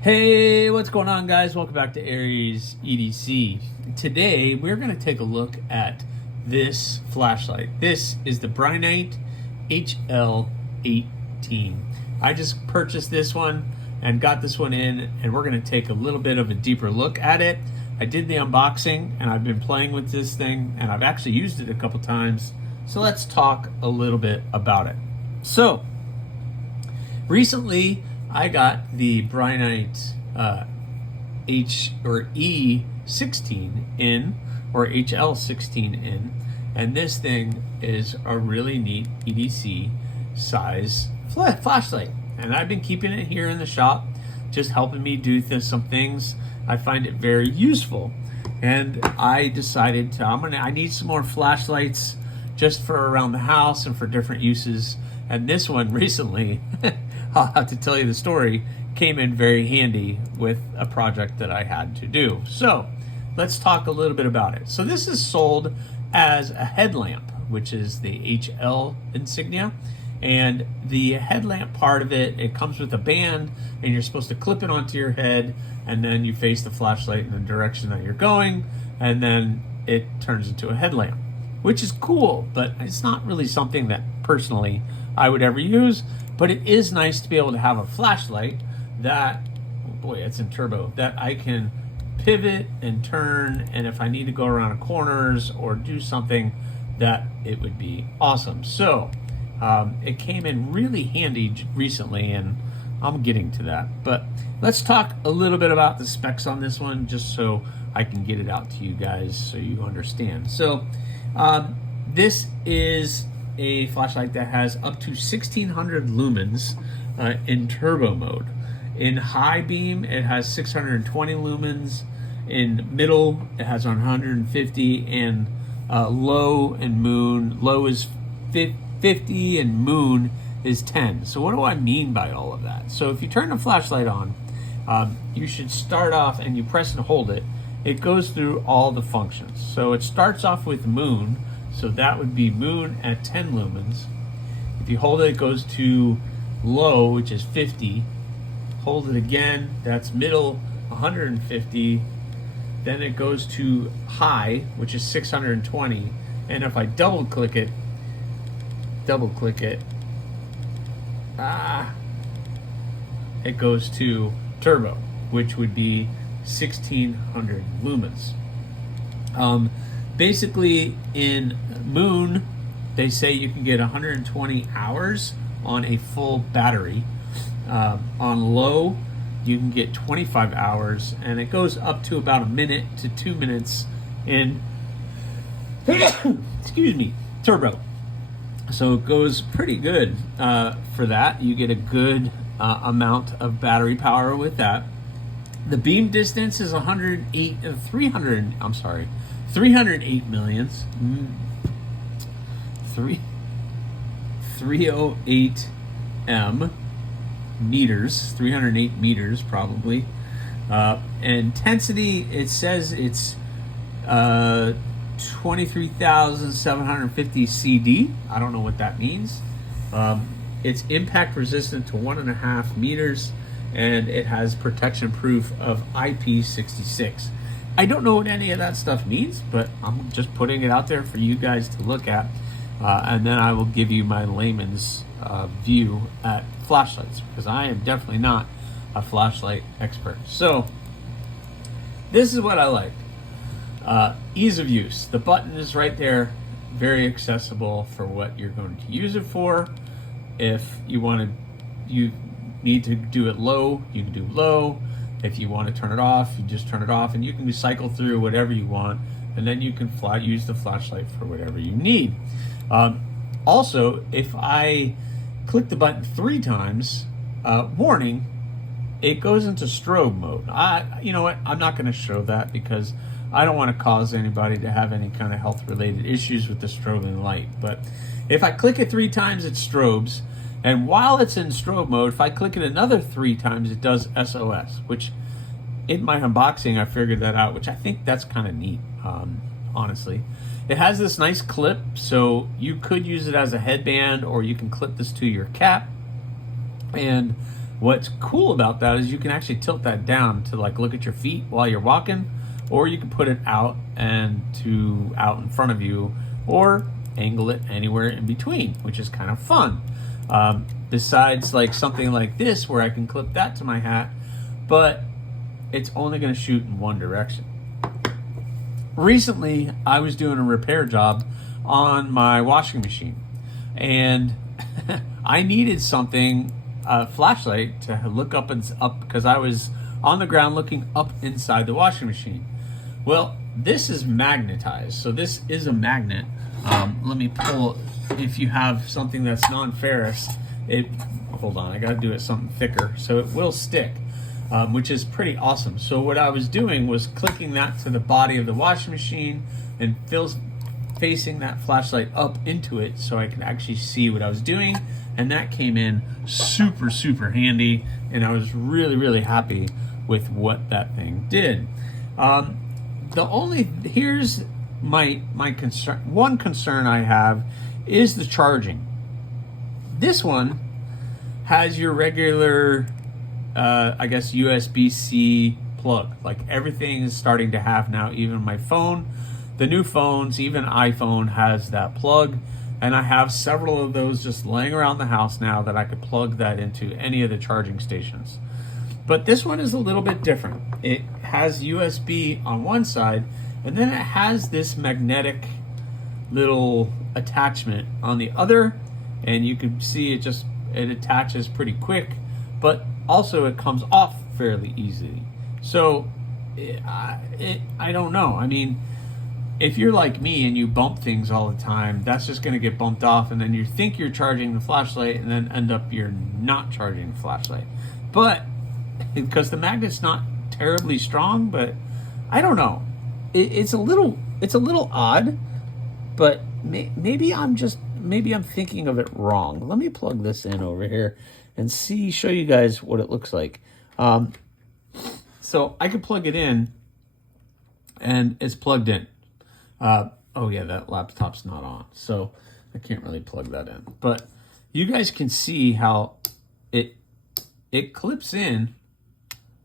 Hey, what's going on, guys? Welcome back to AriesEDC. Today, we're going to take a look at this flashlight. This is the Brinyte HL18. I just purchased this one and got this one in, and we're going to take a little bit of a deeper look at it. I did the unboxing, and I've been playing with this thing, and I've actually used it a couple times. So let's talk a little bit about it. So, recently, I got the Brinyte E16 in, or HL16 in, and this thing is a really neat EDC size flashlight. And I've been keeping it here in the shop, just helping me do some things. I find it very useful, and I decided I need some more flashlights just for around the house and for different uses. And this one recently, I'll have to tell you the story, came in very handy with a project that I had to do. So let's talk a little bit about it. So this is sold as a headlamp, which is the HL insignia. And the headlamp part of it, it comes with a band, and you're supposed to clip it onto your head, and then you face the flashlight in the direction that you're going, and then it turns into a headlamp, which is cool, but it's not really something that personally I would ever use. But it is nice to be able to have a flashlight that, oh boy, it's in turbo, that I can pivot and turn, and if I need to go around corners or do something, that it would be awesome. So it came in really handy recently, and I'm getting to that. But let's talk a little bit about the specs on this one, just so I can get it out to you guys so you understand. So this is a flashlight that has up to 1600 lumens in turbo mode. In high beam, it has 620 lumens. In middle, it has 150, and low and moon. Low is 50 and moon is 10. So what do I mean by all of that? So if you turn the flashlight on, you should start off, and you press and hold it. It goes through all the functions. So it starts off with moon. So that would be moon at 10 lumens. If you hold it, it goes to low, which is 50. Hold it again, that's middle, 150. Then it goes to high, which is 620. And if I double click it, it goes to turbo, which would be 1600 lumens. Basically, in moon, they say you can get 120 hours on a full battery. On low, you can get 25 hours, and it goes up to about a minute to 2 minutes in excuse me, turbo. So it goes pretty good for that. You get a good amount of battery power with that. The beam distance is 308 millions. 308 meters, 308 meters probably. Intensity, it says it's 23,750 CD. I don't know what that means. It's impact resistant to 1.5 meters, and it has protection proof of IP66. I don't know what any of that stuff means, but I'm just putting it out there for you guys to look at, and then I will give you my layman's view at flashlights, because I am definitely not a flashlight expert. So this is what I like. Ease of use. The button is right there, very accessible for what you're going to use it for. If you need to do it low, you can do low. If you want to turn it off, you just turn it off, and you can cycle through whatever you want, and then you can use the flashlight for whatever you need. Also, if I click the button 3 times, warning, it goes into strobe mode. You know what? I'm not going to show that because I don't want to cause anybody to have any kind of health-related issues with the strobing light. But if I click it 3 times, it strobes. And while it's in strobe mode, if I click it another 3 times, it does SOS, which in my unboxing, I figured that out, which I think that's kind of neat, honestly. It has this nice clip, so you could use it as a headband, or you can clip this to your cap. And What's cool about that is you can actually tilt that down to like look at your feet while you're walking, or you can put it out and to out in front of you, or angle it anywhere in between, which is kind of fun. Besides like something like this where I can clip that to my hat, but it's only going to shoot in one direction. Recently, I was doing a repair job on my washing machine, and I needed something, a flashlight, to look up and up because I was on the ground looking up inside the washing machine. Well, this is magnetized, so this is a magnet. Let me pull. If you have something that's non-ferrous, hold on, I got to do it something thicker so it will stick, which is pretty awesome. So what I was doing was clicking that to the body of the washing machine and facing that flashlight up into it so I could actually see what I was doing, and that came in super, super handy, and I was really, really happy with what that thing did. Here's my concern. One concern I have is the charging. This one has your regular, I guess, USB-C plug. Like everything is starting to have now, even my phone, the new phones, even iPhone has that plug. And I have several of those just laying around the house now that I could plug that into any of the charging stations. But this one is a little bit different. It has USB on one side, and then it has this magnetic little attachment on the other, and you can see it attaches pretty quick, but also it comes off fairly easily. So I don't know. I mean, if you're like me and you bump things all the time, that's just going to get bumped off, and then you think you're charging the flashlight and then end up you're not charging the flashlight. But because the magnet's not terribly strong, but I don't know. It's a little odd, but maybe I'm thinking of it wrong. Let me plug this in over here and show you guys what it looks like. So I could plug it in, and it's plugged in. Oh yeah, that laptop's not on, so I can't really plug that in. But you guys can see how it clips in,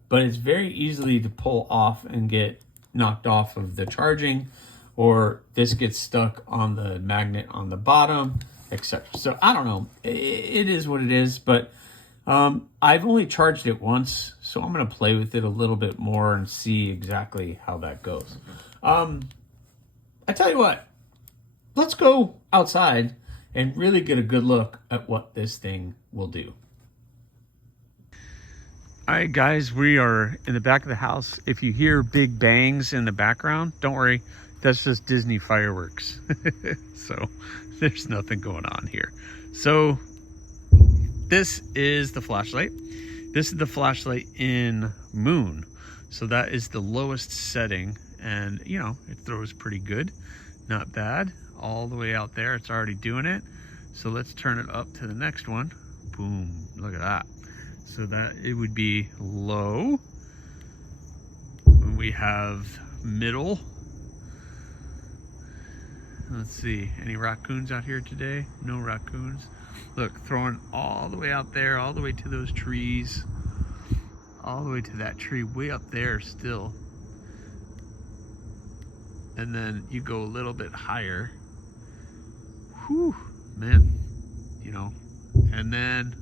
but it's very easily to pull off and get knocked off of the charging, or this gets stuck on the magnet on the bottom, etc. So I don't know. It is what it is, but I've only charged it once, so I'm going to play with it a little bit more and see exactly how that goes. I tell you what, let's go outside and really get a good look at what this thing will do. All right, guys, we are in the back of the house. If you hear big bangs in the background, don't worry. That's just Disney fireworks. So there's nothing going on here. So this is the flashlight. This is the flashlight in Moon. So that is the lowest setting. And, you know, it throws pretty good. Not bad. All the way out there, it's already doing it. So let's turn it up to the next one. Boom. Look at that. So that it would be low. When we have middle. Let's see. Any raccoons out here today? No raccoons. Look, throwing all the way out there, all the way to those trees. All the way to that tree way up there still. And then you go a little bit higher. Whew, man, you know. And then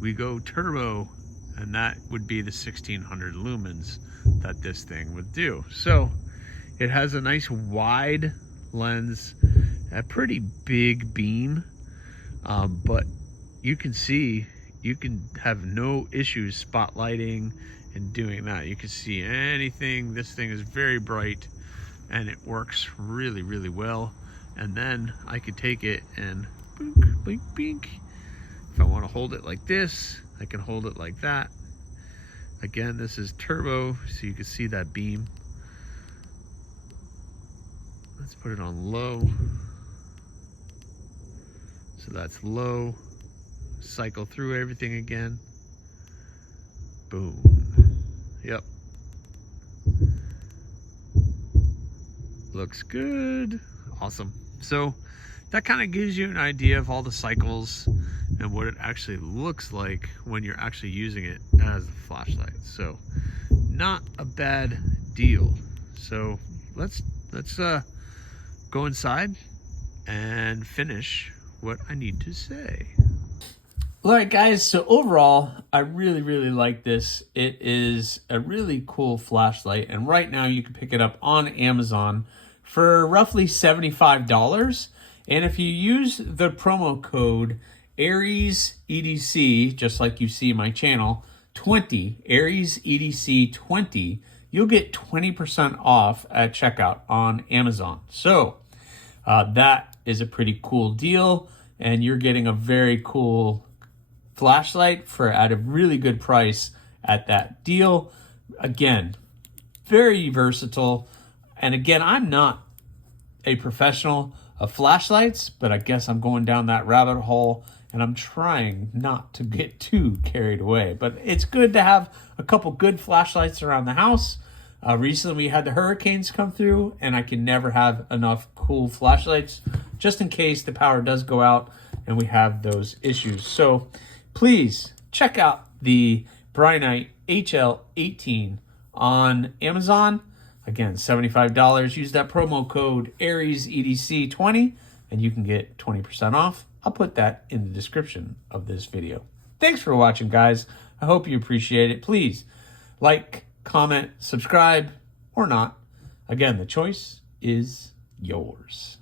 we go turbo, and that would be the 1600 lumens that this thing would do. So it has a nice wide lens, a pretty big beam, but you can see, you can have no issues spotlighting and doing that. You can see anything. This thing is very bright, and it works really, really well. And then I could take it and blink, blink, blink. If I want to hold it like this, I can hold it like that. Again, this is turbo, so you can see that beam. Let's put it on low. So that's low. Cycle through everything again. Boom. Yep. Looks good. Awesome. So that kind of gives you an idea of all the cycles and what it actually looks like when you're actually using it as a flashlight. So not a bad deal. So let's go inside and finish what I need to say. All right, guys, so overall, I really like this. It is a really cool flashlight, and right now you can pick it up on Amazon for roughly $75. And if you use the promo code AriesEDC, just like you see in my channel, 20, AriesEDC 20, you'll get 20% off at checkout on Amazon. So that is a pretty cool deal, and you're getting a very cool flashlight at a really good price at that deal. Again, very versatile. And again, I'm not a professional of flashlights, but I guess I'm going down that rabbit hole, and I'm trying not to get too carried away. But it's good to have a couple good flashlights around the house. Recently we had the hurricanes come through, and I can never have enough cool flashlights just in case the power does go out and we have those issues. So please check out the Brinyte HL18 on Amazon. Again, $75. Use that promo code AriesEDC 20 and you can get 20% off. I'll put that in the description of this video. Thanks for watching, guys. I hope you appreciate it. Please like, comment, subscribe, or not. Again, the choice is yours.